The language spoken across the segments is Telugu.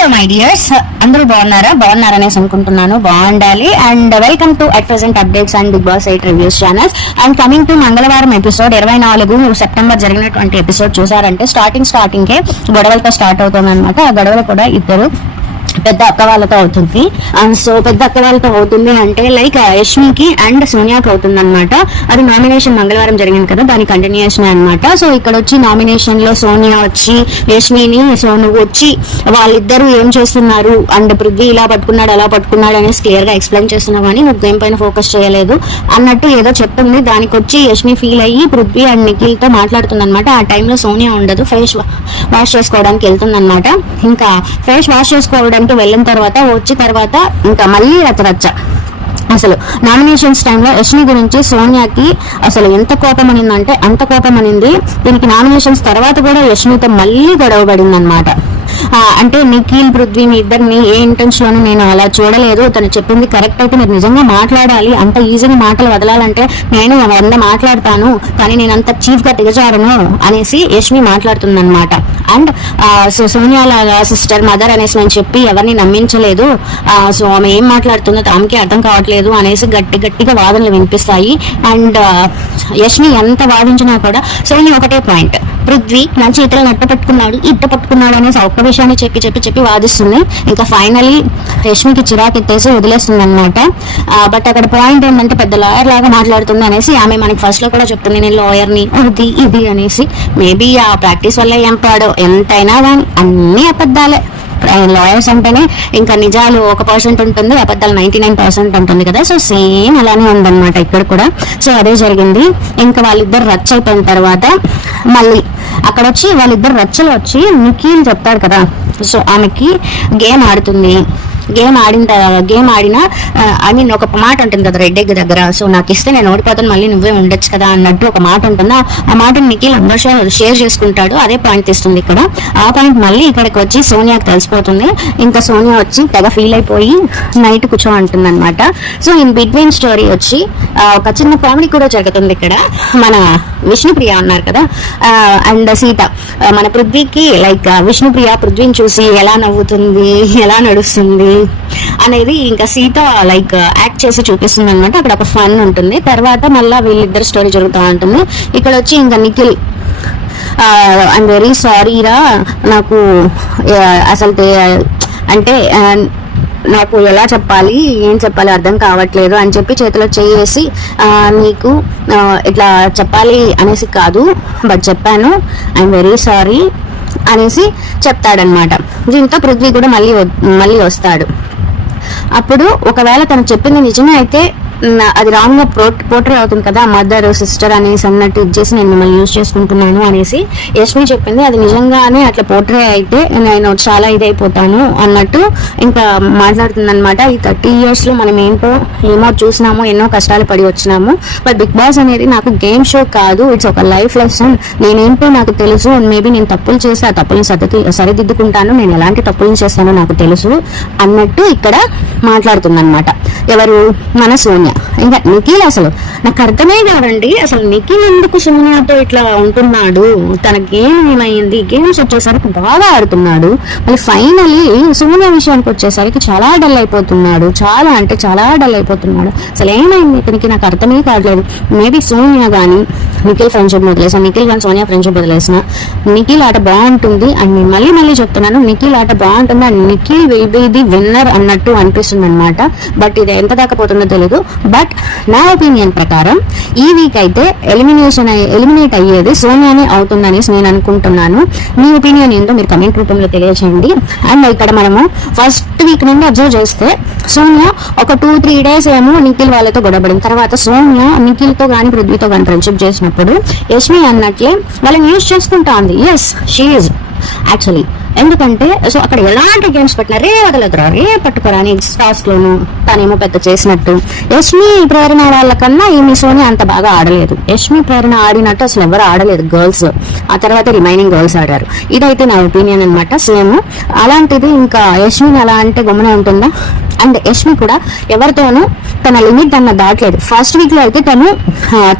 హలో మై డియర్స్, అందరూ బాగున్నారనేసి అనుకుంటున్నాను. బాగుండాలి. And welcome to at present updates and Bigg Boss 8 reviews channels. And coming to మంగళవారం ఎపిసోడ్ 24 సెప్టెంబర్ జరిగినటువంటి ఎపిసోడ్ చూసారంటే స్టార్టింగ్ గొడవలతో స్టార్ట్ అవుతుంది అనమాట. ఆ గొడవలు కూడా ఇద్దరు పెద్ద అక్క వాళ్ళతో అవుతుంది. సో పెద్ద అక్క వాళ్ళతో అవుతుంది అంటే లైక్ యష్మికి అండ్ సోనియాకి అవుతుంది అనమాట. అది నామినేషన్ మంగళవారం జరిగింది కదా, దాని కంటిన్యూషన్ అనమాట. సో ఇక్కడ వచ్చి నామినేషన్ లో సోనియా వచ్చి యష్మిని, సో నువ్వు వచ్చి వాళ్ళిద్దరూ ఏం చేస్తున్నారు అండ్ పృథ్వీ ఇలా పట్టుకున్నాడు అలా పట్టుకున్నాడు అనేసి క్లియర్ గా ఎక్స్ప్లెయిన్ చేస్తున్నావు కానీ నువ్వు గేమ్ పైన ఫోకస్ చేయలేదు అన్నట్టు ఏదో చెప్తుంది. దానికి వచ్చి యష్మి ఫీల్ అయ్యి పృథ్వీ అండ్ నిఖిల్ తో మాట్లాడుతుంది అనమాట. ఆ టైంలో సోనియా ఉండదు, ఫేస్ వాష్ చేసుకోవడానికి వెళ్తుంది అనమాట. ఇంకా ఫేస్ వాష్ చేసుకోవడానికి వెళ్ళిన తర్వాత ఇంకా మళ్ళీ రచ్చ. అసలు నామినేషన్స్ టైంలో యష్మి గురించి సోనియాకి అసలు ఎంత కోపం అనిందంటే అంత కోపం అనింది. దీనికి నామినేషన్స్ తర్వాత కూడా యష్మితో మళ్ళీ గొడవ పడింది అనమాట. అంటే నిఖిల్ పృథ్వీ మీ ఇద్దరిని ఏ ఇంటెన్షన్ లోనూ నేను అలా చూడలేదు, తను చెప్పింది కరెక్ట్ అయితే మీరు నిజంగా మాట్లాడాలి, అంత ఈజీగా మాటలు వదలాలంటే నేను 100 మాట్లాడతాను కానీ నేను అంత చీఫ్ గా దిగజారును అనేసి యష్మి మాట్లాడుతుంది అనమాట. అండ్ సో సోనియా లాగా సిస్టర్ మదర్ అనేసి నేను చెప్పి ఎవరిని నమ్మించలేదు, సో ఆమె ఏం మాట్లాడుతుందో ఆమెకి అర్థం కావట్లేదు అనేసి గట్టిగా వాదనలు వినిపిస్తాయి. అండ్ యష్మి ఎంత వాదించినా కూడా సోనియా ఒకటే పాయింట్, పృథ్వీ నా చేతులు నట్ట పట్టుకున్నాడు అనేసి ఒక్క విషయాన్ని చెప్పి వాదిస్తుంది. ఇంకా ఫైనలీ యష్మికి చిరాకెత్తేసి వదిలేస్తుంది అనమాట. బట్ అక్కడ పాయింట్ ఏంటంటే పెద్ద లాయర్ లాగా మాట్లాడుతుంది అనేసి ఆమె మనకి ఫస్ట్ లో కూడా చెప్తుంది, నేను లాయర్ని అది ఇది అనేసి. మేబీ ఆ ప్రాక్టీస్ వల్ల ఏం పాడో, ఎంతైనా కానీ అన్ని అబద్ధాలే. లాయర్స్ అంటేనే ఇంకా నిజాలు 1% ఉంటుంది, అబద్ధాలు 99% ఉంటుంది కదా. సో సేమ్ అలానే ఉందన్నమాట ఇక్కడ కూడా. సో అదే జరిగింది. ఇంకా వాళ్ళిద్దరు రచ్చ అయిపోయిన తర్వాత మళ్ళీ అక్కడ వచ్చి వాళ్ళిద్దరు రచ్చలు వచ్చి నిఖిల్ చెప్తాడు కదా, సో ఆమెకి గేమ్ ఆడుతుంది. గేమ్ ఆడిన ఐ మీన్ ఒక మాట ఉంటుంది కదా రెడ్ ఎగ్ దగ్గర, సో నాకు ఇస్తే నేను ఓడిపోతాను మళ్ళీ నువ్వే ఉండొచ్చు కదా అన్నట్టు ఒక మాట ఉంటుంది. ఆ మాటని నిఖిల్ అందరూ షేర్ చేసుకుంటాడు. అదే పాయింట్ తీస్తుంది ఇక్కడ. ఆ పాయింట్ మళ్ళీ ఇక్కడికి వచ్చి సోనియాకి తెలిసిపోతుంది. ఇంకా సోనియా వచ్చి తెగ ఫీల్ అయిపోయి నైట్ కూర్చో అంటుంది అనమాట. సో ఇన్ బిట్వీన్ స్టోరీ వచ్చి ఒక చిన్న కామెడీ కూడా జరుగుతుంది ఇక్కడ. మన విష్ణుప్రియ ఉన్నారు కదా అండ్ సీత, మన పృథ్వీకి లైక్ విష్ణుప్రియ పృథ్వీని చూసి ఎలా నవ్వుతుంది ఎలా నడుస్తుంది అనేది ఇంకా సీత లైక్ యాక్ట్ చేసి చూపిస్తుంది అనమాట. అక్కడ ఒక ఫన్ ఉంటుంది. తర్వాత మళ్ళీ వీళ్ళిద్దరు స్టోరీ జరుగుతూ ఉంటుంది. ఇక్కడ వచ్చి ఇంకా నిఖిల్ ఐఎమ్ వెరీ సారీ రా, నాకు అసలు అంటే నాకు ఎలా చెప్పాలి ఏం చెప్పాలి అర్థం కావట్లేదు అని చెప్పి చేతిలో చేసి నీకు ఇట్లా చెప్పాలి అనేసి కాదు బట్ చెప్పాను, ఐఎమ్ వెరీ సారీ అనేసి చెప్తాడనమాట. దీంతో పృథ్వీ కూడా మళ్ళీ వస్తాడు. అప్పుడు ఒకవేళ తను చెప్పింది నిజమే అయితే అది రాంగ్ గా పోర్ట్రే అవుతుంది కదా, మదర్ సిస్టర్ అనేసి అన్నట్టు ఇచ్చేసి నేను మిమ్మల్ని యూజ్ చేసుకుంటున్నాను అనేసి యష్మి చెప్పింది. అది నిజంగానే అట్లా పోర్ట్రే అయితే నేను చాలా ఇదైపోతాను అన్నట్టు ఇంకా మాట్లాడుతుంది అనమాట. ఈ 30 years లో మనం ఏమో చూసినాము, ఎన్నో కష్టాలు పడి వచ్చినాము. బట్ బిగ్ బాస్ అనేది నాకు గేమ్ షో కాదు, ఇట్స్ ఒక లైఫ్ లెసన్. నేనేంటో నాకు తెలుసు, మేబీ నేను తప్పులు చేసి ఆ తప్పులను సరిదిద్దుకుంటాను, నేను ఎలాంటి తప్పులు చేస్తానో నాకు తెలుసు అన్నట్టు ఇక్కడ మాట్లాడుతుంది అనమాట. ఎవరు? మన సోనియా. ఇంకా నిఖిల్ అసలు నాకు అర్థమే కాదండి, అసలు నిఖిల్ ఎందుకు సోనియాతో ఇట్లా ఉంటున్నాడు, తన గేమ్ ఏమైంది, గేమ్స్ వచ్చేసరికి బాగా ఆడుతున్నాడు, మళ్ళీ ఫైనలీ సోనియా విషయానికి వచ్చేసరికి చాలా డల్ అయిపోతున్నాడు, చాలా అంటే చాలా డల్ అయిపోతున్నాడు. అసలు ఏమైంది ఇతనికి నాకు అర్థమే కావట్లేదు. మేబీ సోనియా కానీ నిఖిల్ ఫ్రెండ్షిప్ వదిలేసిన, నిఖిల్ కానీ సోనియా ఫ్రెండ్షిప్ వదిలేసిన, నిఖిల్ ఆట బాగుంటుంది అండ్ నేను మళ్ళీ చెప్తున్నాను, నిఖిల్ ఆట బాగుంటుంది and Nikhil will be the winner అన్నట్టు అనిపిస్తుంది అనమాట. బట్ ఇది ఎంత దాకా పోతుందో తెలియదు. బట్ నా ఒపీనియన్ ప్రకారం ఈ వీక్ అయితే ఎలిమినేట్ అయ్యేది సోనియానే అవుతుందనేసి నేను అనుకుంటున్నాను. మీ ఒపీనియన్ ఏంటో మీరు కమెంట్ రూపంలో తెలియజేయండి. అండ్ ఇక్కడ మనము ఫస్ట్ వీక్ నుండి అబ్జర్వ్ చేస్తే సోనియా ఒక 2-3 days ఏమో నిఖిల్ వాళ్ళతో గొడవపడిన తర్వాత సోనియా నిఖిల్ తో కానీ పృథ్వీతో కానీ ఫ్రెండ్షిప్ చేసినప్పుడు యష్మి అన్నట్లే వాళ్ళని యూజ్ చేసుకుంటా ఉంది. Yes she is actually. ఎందుకంటే సో అక్కడ ఎలాంటి గేమ్స్ పెట్టినా రే వదలదురా రే పట్టుకోరా అని టాస్క్ లోను తనేమో పెద్ద చేసినట్టు. యష్మి ప్రేరణ వాళ్ళకన్నా ఈమె సోనియా అంత బాగా ఆడలేదు. యష్మి ప్రేరణ ఆడినట్టు అసలు ఎవరు ఆడలేదు గర్ల్స్. ఆ తర్వాత రిమైనింగ్ గర్ల్స్ ఆడారు. ఇదైతే నా ఒపీనియన్ అనమాట. సేమ్ అలాంటిది ఇంకా యష్మిని అలా అంటే గమ్మున ఉంటుందా? అండ్ యష్మి కూడా ఎవరితోనూ తన లిమిట్ అన్న దాటలేదు. ఫస్ట్ వీక్ లో అయితే తను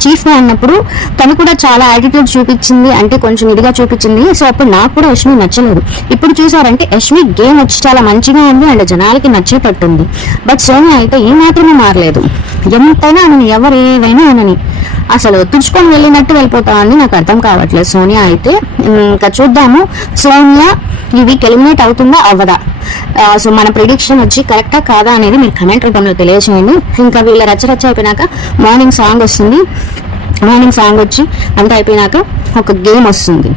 చీఫ్ గా ఉన్నప్పుడు తను కూడా చాలా యాటిట్యూడ్ చూపించింది, అంటే కొంచెం ఇదిగా చూపించింది. సో అప్పుడు నాకు కూడా యష్మి నచ్చలేదు. ఇప్పుడు చూసారంటే యష్మి గేమ్ వచ్చి చాలా మంచిగా ఉంది అండ్ జనాలకి నచ్చేటట్టుంది. బట్ సోనియా అయితే ఏ మాత్రమే మారలేదు. ఎంతైనా అనని, ఎవరు ఏవైనా అనని, అసలు తుడుచుకొని వెళ్ళినట్టు వెళ్ళిపోతా అని నాకు అర్థం కావట్లేదు సోనియా అయితే. ఇంకా చూద్దాము సోనియా ఈ వీక్ ఎలిమినేట్ అవుతుందా అవ్వదా. సో మన ప్రిడిక్షన్ వచ్చి కరెక్టా కాదా అనేది మీరు కమెంట్ రూపంలో తెలియజేయండి. ఇంకా వీళ్ళ రచ్చ అయిపోయినాక మార్నింగ్ సాంగ్ వస్తుంది. మార్నింగ్ సాంగ్ వచ్చి అంతా అయిపోయినాక ఒక గేమ్ వస్తుంది.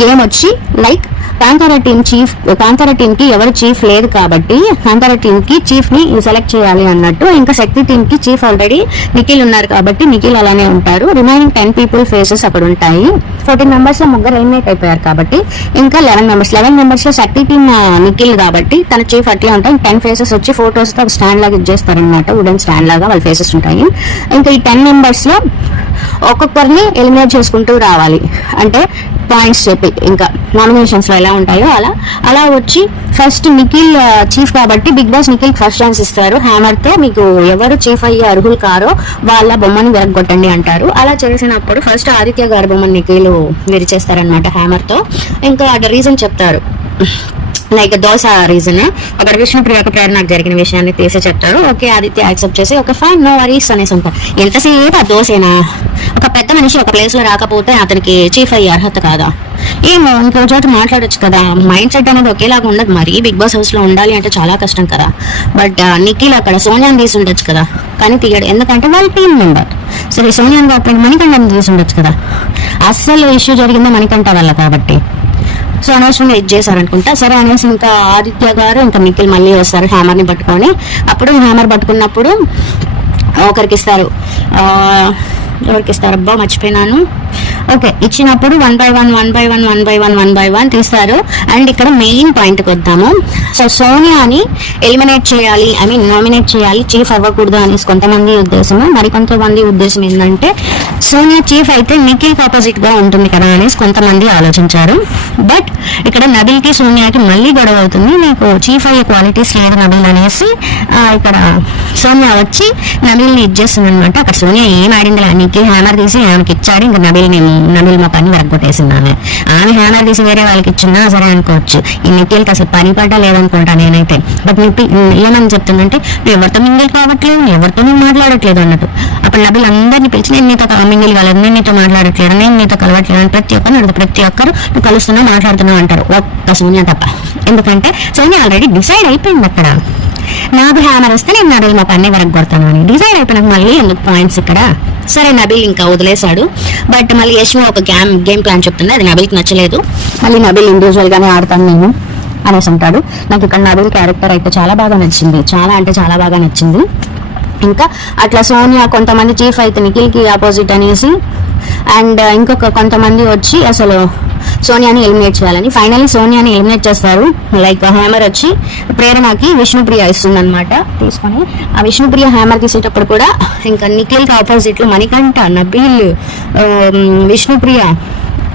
గేమ్ వచ్చి లైక్ కాంతారా టీమ్ కి ఎవరు చీఫ్ లేదు కాబట్టి కాంతారా టీమ్ కి చీఫ్ ని సెలెక్ట్ చేయాలి అన్నట్టు. ఇంకా శక్తి టీమ్ కి చీఫ్ ఆల్రెడీ నిఖిల్ ఉన్నారు కాబట్టి నిఖిల్ అలానే ఉంటారు. రిమైనింగ్ 10 people ఫేసెస్ అక్కడ ఉంటాయి. 14 members లో ముగ్గురు ఎలిమినేట్ అయిపోయారు కాబట్టి ఇంకా 11 members లో శక్తి టీమ్ నిఖిల్ కాబట్టి తన చీఫ్ అట్లే ఉంటాయి. 10 faces వచ్చి ఫోటోస్ తో స్టాండ్ లాగా ఇచ్చేస్తారు అనమాట. వుడెన్ స్టాండ్ లాగా వాళ్ళ ఫేసెస్ ఉంటాయి. ఇంకా ఈ 10 members లో ఒక్కొక్కరిని ఎలిమినేట్ చేసుకుంటూ రావాలి, అంటే పాయింట్స్ చెప్పి. ఇంకా నామినేషన్స్ లో ఎలా ఉంటాయో అలా వచ్చి ఫస్ట్ నిఖిల్ చీఫ్ కాబట్టి Bigg Boss Nikhil first chance ఇస్తారు. హ్యామర్ తో మీకు ఎవరు చీఫ్ అయ్యే అర్హులు కారో వాళ్ళ బొమ్మని విరగొట్టండి అంటారు. అలా చేసినప్పుడు ఫస్ట్ ఆదిత్య గారి బొమ్మని నిఖిల్ విరిచేస్తారనమాట హ్యామర్ తో. ఇంకా రీజన్ చెప్తారు, లైక్ దోశ రీజన్. అక్కడ విష్ణుప్రియకు ప్రేరణకు జరిగిన విషయాన్ని తీసి చెప్తారు. ఓకే ఆదిత్య యాక్సెప్ట్ చేసి ఒక ఫైన్ నో వరీస్ అనేసి అంటారు. ఎంతసేపు ఆ దోశేనా? ఒక పెద్ద మనిషి ఒక ప్లేస్ లో రాకపోతే అతనికి చీఫ్ అయ్యే అర్హత కాదా? ఏమో ఇంకో చోట మాట్లాడొచ్చు కదా. మైండ్ సెట్ అనేది ఒకేలాగా ఉండదు. మరీ బిగ్ బాస్ హౌస్ లో ఉండాలి అంటే చాలా కష్టం కదా. బట్ నిఖిల్ అక్కడ సోనియాని తీసి ఉండొచ్చు కదా, కానీ తీయడు. ఎందుకంటే వాళ్ళ టీం మెంబర్. సరే సోనియాని కాకపోతే మణికంఠని తీసి ఉండొచ్చు కదా. అస్సలు ఇష్యూ జరిగిందో మణికంఠ వల్ల కాబట్టి. సో అనవసరంగా ఇది చేశారనుకుంటా. సరే అనేసి ఇంకా ఆదిత్య గారు ఇంకా నిఖిల్ మళ్ళీ వస్తారు హ్యామర్ ని పట్టుకొని. అప్పుడు హ్యామర్ పట్టుకున్నప్పుడు ఒకరికి ఇస్తారు, ఎవరికి ఇస్తారు అబ్బా మర్చిపోయినాను. ఓకే ఇచ్చినప్పుడు 1 by 1 తీస్తారు. అండ్ ఇక్కడ మెయిన్ పాయింట్కి వద్దాము. సో సోనియాని ఎలిమినేట్ చేయాలి, నామినేట్ చేయాలి, చీఫ్ అవ్వకూడదు అనేసి కొంతమంది ఉద్దేశం. మరికొంతమంది ఉద్దేశం ఏంటంటే సోనియా చీఫ్ అయితే నిఖిల్కి ఆపోజిట్ గా ఉంటుంది కదా అనేసి కొంతమంది ఆలోచించారు. బట్ ఇక్కడ నబిల్ కి సోనియాకి మళ్ళీ గొడవ అవుతుంది. నీకు చీఫ్ అయ్యే క్వాలిటీస్ లేదు నబిల్ అనేసి ఇక్కడ సోనియా వచ్చి నబిల్ని ఇచ్చేస్తుంది అనమాట. అక్కడ సోనియా ఏం ఆడింది, నిఖిల్ హ్యామర్ తీసి ఆమెకి ఇచ్చాడు. ఇంకా నబిల్ మా పని వరగొట్టేసింది. ఆమె హ్యామర్ తీసి వేరే వాళ్ళకి ఇచ్చినా సరే అనుకోవచ్చు. ఈ నిఖిల్కి అసలు పని పడ్డ లేదనుకుంటా నేనైతే. బట్ ఏమని చెప్తుందంటే నువ్వు ఎవరితో మింగిల్ కావట్లేదు, ఎవరితో నువ్వు మాట్లాడట్లేదు అన్నట్టు. అప్పుడు నబిల్ అందరినీ పిలిచి నేను నీతో మింగిల్ కాలేదు, నేను నీతో మాట్లాడట్లేదు, నేను నీతో కలవట్లేదు అని ప్రతి ఒక్కరు నువ్వు కలుస్తున్నావు మాట్లాడుతున్నావు అంటారు, ఒక్క సోనియా తప్ప. ఎందుకంటే సోనియా ఆల్రెడీ డిసైడ్ అయిపోయింది అక్కడ. నాకు హ్యామర్ వస్తే నేను నబిల్ మా పని వరకు కొడతాను అని డిసైడ్ అయిపోయినాక మళ్ళీ ఎందుకు పాయింట్స్ ఇక్కడ. సరే నబిల్ ఇంకా వదిలేశాడు. బట్ మళ్ళీ యష్మి ఒక గేమ్ ప్లాన్ చెప్తుంది, అది నబిల్కి నచ్చలేదు. మళ్ళీ నబిల్ ఇండివిజువల్ గానే ఆడతాను నేను అనేసి అంటాడు. నాకు ఇక్కడ నబిల్ క్యారెక్టర్ అయితే చాలా బాగా నచ్చింది, చాలా అంటే చాలా బాగా నచ్చింది. ఇంకా అట్లా సోనియా కొంతమంది చీఫ్ అయితే నిఖిల్కి ఆపోజిట్ అనేసి, అండ్ ఇంకొక కొంతమంది వచ్చి అసలు సోనియాని ఎలిమినేట్ చేయాలని. ఫైనల్లీ సోనియాని ఎలిమినేట్ చేస్తారు. లైక్ హ్యామర్ వచ్చి ప్రేరణకి విష్ణుప్రియ ఇస్తుంది అనమాట తీసుకొని. ఆ విష్ణుప్రియ హ్యామర్ తీసేటప్పుడు కూడా ఇంకా నిఖిల్కి ఆపోజిట్ లో మణికంఠ, నబీల్, విష్ణుప్రియ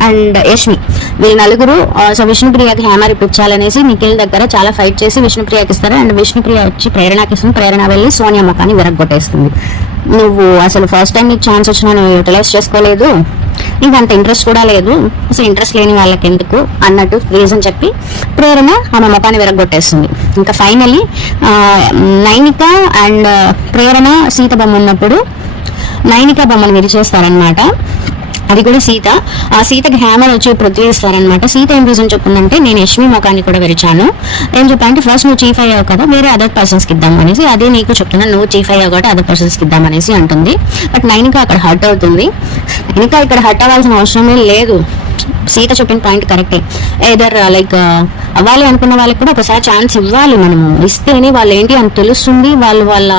అండ్ యష్మి వీళ్ళు నలుగురు. సో విష్ణుప్రియకి హ్యామర్ ఇప్పించాలనేసి నిఖిల్ దగ్గర చాలా ఫైట్ చేసి విష్ణుప్రియకి ఇస్తారు. అండ్ విష్ణుప్రియ వచ్చి ప్రేరణకి ఇస్తుంది. ప్రేరణ వెళ్ళి సోనియా ముఖాన్ని విరగొట్టేస్తుంది. నువ్వు అసలు ఫస్ట్ టైం నీకు ఛాన్స్ వచ్చినా నువ్వు యూటిలైజ్ చేసుకోలేదు, నీకు అంత ఇంట్రెస్ట్ కూడా లేదు, అసలు ఇంట్రెస్ట్ లేని వాళ్ళకి ఎందుకు అన్నట్టు రీజన్ చెప్పి ప్రేరణ ఆమె ముఖాన్ని విరగొట్టేస్తుంది. ఇంకా ఫైనల్లీ నైనిక అండ్ ప్రేరణ సీత బొమ్మ ఉన్నప్పుడు నైనిక బొమ్మను విరిచేస్తారనమాట. అది కూడా సీత. ఆ సీతకి హ్యామర్ వచ్చి పృథ్వీ ఇస్తారనమాట. సీత ఏం రీజన్ చెప్పిందంటే నేను యష్మి ముఖాన్ని కూడా విరిచాను. ఏం చెప్పాలంటే ఫస్ట్ నువ్వు చీఫ్ అయ్యావు కదా, వేరే అదర్ పర్సన్స్కి ఇద్దాం అనేసి, అదే నీకు చెప్తున్నాను నువ్వు చీఫ్ అయ్యావు కాబట్టి అదర్ పర్సన్స్కి ఇద్దాం అనేసి అంటుంది. బట్ నైనిక అక్కడ హర్ట్ అవుతుంది. నైనిక ఇక్కడ హర్ట్ అవ్వాల్సిన అవసరమే లేదు. సీత చెప్పిన పాయింట్ కరెక్టే. ఏదర్ లైక్ అవ్వాలి అనుకున్న వాళ్ళకి కూడా ఒకసారి ఛాన్స్ ఇవ్వాలి. మనము ఇస్తేనే వాళ్ళు ఏంటి అని తెలుస్తుంది, వాళ్ళ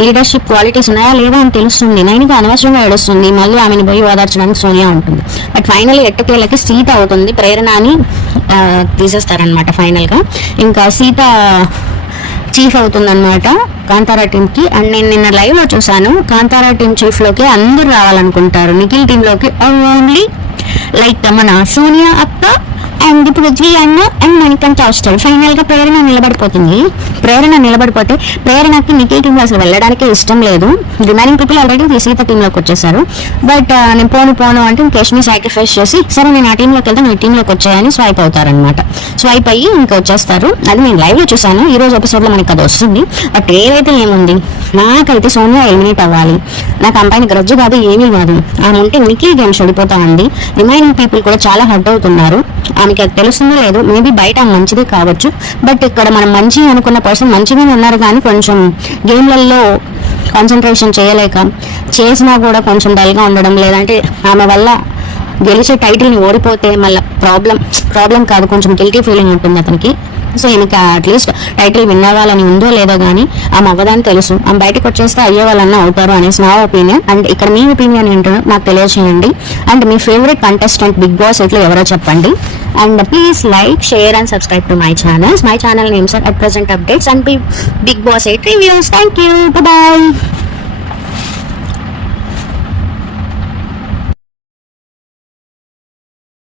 లీడర్షిప్ క్వాలిటీస్ ఉన్నాయా లేదా అని తెలుస్తుంది. నైనిక అనవసరంగా ఏడుస్తుంది, మళ్ళీ ఆమెను పోయి ఓదార్చడానికి సోనియా ఉంటుంది. బట్ ఫైనల్ ఎట్టకేళ్ళకి సీత అవుతుంది, ప్రేరణని తీసేస్తారనమాట ఫైనల్ గా. ఇంకా సీత చీఫ్ అవుతుందన్నమాట కాంతారా టీమ్ కి. అండ్ నేను నిన్న లైవ్ లో చూసాను, కాంతారా టీమ్ చీఫ్ లోకి అందరూ రావాలనుకుంటారు, నిఖిల్ టీమ్ లోకి ఓన్లీ లైక్ మన సోనియా అక్క అండ్ ఇప్పుడు పృథ్వీ అన్న అండ్ మణికంఠ వస్తాడు. ఫైనల్ గా ప్రేరణ నిలబడిపోతుంది. ప్రేరణ నిలబడిపోతే ప్రేరణకి నిఖిల్ టీమ్ లో అసలు వెళ్ళడానికి ఇష్టం లేదు. Remaining people already Sita team లోకి వచ్చేసారు. బట్ నేను పోను అంటే కేష్ని సాక్రిఫైస్ చేసి సరే నేను ఆ టీంలోకి వెళ్తే నీ టీంలోకి వచ్చాయని స్వైప్ అవుతారనమాట. స్వైప్ అయ్యి ఇంకా వచ్చేస్తారు. అది నేను లైవ్ లో చూసాను. ఈ రోజు ఎపిసోడ్ లో మనకి అది వస్తుంది. బట్ ఏదైతే ఏముంది, నాకైతే సోనియా ఎలిమినేట్ అవ్వాలి. నాకు అమ్మాయిని గ్రజ్జు కాదు, ఏమీ కాదు. ఆమె ఉంటే నిఖిల్ గేమ్ చెడిపోతా ఉంది. రిమైనింగ్ పీపుల్ కూడా చాలా హర్ట్ అవుతున్నారు. ఆమెకి అది తెలుస్తుందో లేదు, మేబీ బయట మంచిది కావచ్చు. బట్ ఇక్కడ మనం మంచి అనుకున్న పర్సన్ మంచిగానే ఉన్నారు, కానీ కొంచెం గేమ్లలో కాన్సన్ట్రేషన్ చేయలేక చేసినా కూడా కొంచెం డల్గా ఉండడం, లేదంటే ఆమె వల్ల గెలిచే టైటిల్ని ఓడిపోతే మళ్ళీ ప్రాబ్లం కాదు, కొంచెం గిల్టీ ఫీలింగ్ ఉంటుంది అతనికి. సో ఈయనకి అట్లీస్ట్ టైటిల్ విన్ అవ్వాలని ఉందో లేదో కానీ ఆమె అవ్వదని తెలుసు. ఆమె బయటకు వచ్చేస్తే అయ్యే వాళ్ళన్నా అవుతారు అనేసి నా ఒపీనియన్. అండ్ ఇక్కడ మీ ఒపీనియన్ ఏంటో నాకు తెలియజేయండి. అండ్ మీ ఫేవరెట్ కంటెస్టెంట్ బిగ్ బాస్ ఎట్లా ఎవరో చెప్పండి. And please like, share and subscribe to my channel names at present updates and big boss 8 reviews. Thank you. Bye bye.